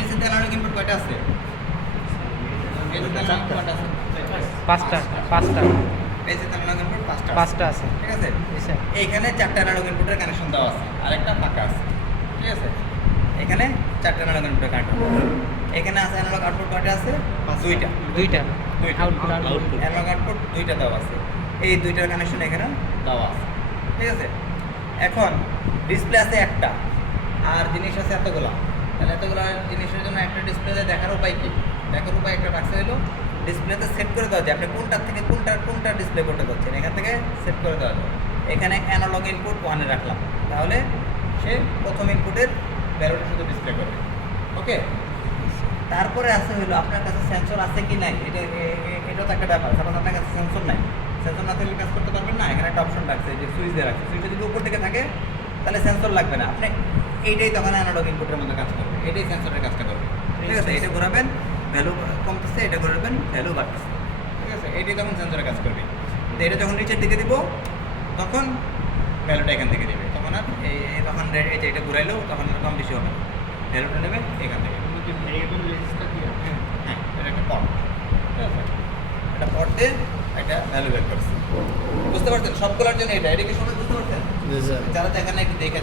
পিএলসিতে analogue input কয়টা আছে? পাঁচটা পিএলসিতে অ্যানালগ ইনপুট পাঁচটা আছে। ঠিক আছে? স্যার এইখানে 4টা অ্যানালগ ইনপুটের কানেকশন দেওয়া আছে, আরেকটা ফাঁকা আছে। ঠিক আছে? এখানে 4টা অ্যানালগ ইনপুটের কানেকশন। এখানে আছে অ্যানালগ আউটপুট কয়টা আছে? 2টা। দুইটা আউটপুট আউটপুট অ্যানালগ আউটপুট 2টা দেওয়া আছে। এই 2টার কানেকশন এখানে দেওয়া আছে। ঠিক আছে? এখন ডিসপ্লে আছে একটা, আর জিনিস আছে এতগুলা। তাহলে এতগুলা জিনিসের জন্য একটা ডিসপ্লেতে দেখার উপায় কি? দেখার উপায় একটা রাখতে হলো ডিসপ্লেতে সেট করে দেওয়া যায় আপনি কোনটার থেকে কোনটা ডিসপ্লে করতে যাচ্ছেন, এখান থেকে সেট করে দেওয়া যায়। এখানে অ্যানালগ ইনপুট 1-এ রাখলাম, তাহলে সে প্রথম ইনপুটের ভ্যালুটা শুধু ডিসপ্লে করবে। ওকে, তারপরে আছে হলো আপনার কাছে সেন্সর আছে কি নাই, এটা তো একটা ব্যাপার। সাপোজ আপনার কাছে সেন্সর নাই, সেন্সর না থাকলে কাজ করতে পারবেন না। এখানে একটা অপশন রাখছে যে সুইচ দিয়ে রাখছে, সুইচটা যদি উপর থেকে থাকে তাহলে সেন্সর লাগবে না, আপনি এইটাই তখন অ্যানালগ ইনপুটের মধ্যে কাজ করবে, এটাই সেন্সরের কাজটা করবে। ঠিক আছে? এটা ঘোরাবেন ভ্যালু কমতেছে, এটা ঘোরাবেন ভ্যালু বাড়তেছে। ঠিক আছে? এইটাই তখন সেন্সরের কাজ করবে। তো এটা যখন নিচের দিকে দিব তখন ভ্যালুটা এখান থেকে দেবে, তখন আর তখন এই যে এটা ঘুরাইলেও তখন আর কম বেশি হবে না, ভ্যালুটা নেবে এখান থেকে। হ্যাঁ, এটা একটা পট। ঠিক আছে? একটা পট দিয়ে একটা ভ্যালু বের করছে। বুঝতে পারছেন? সবগুলোর জন্য এটা কি সবাই বুঝতে পারছেন? যারা তো এখানে একটু দেখে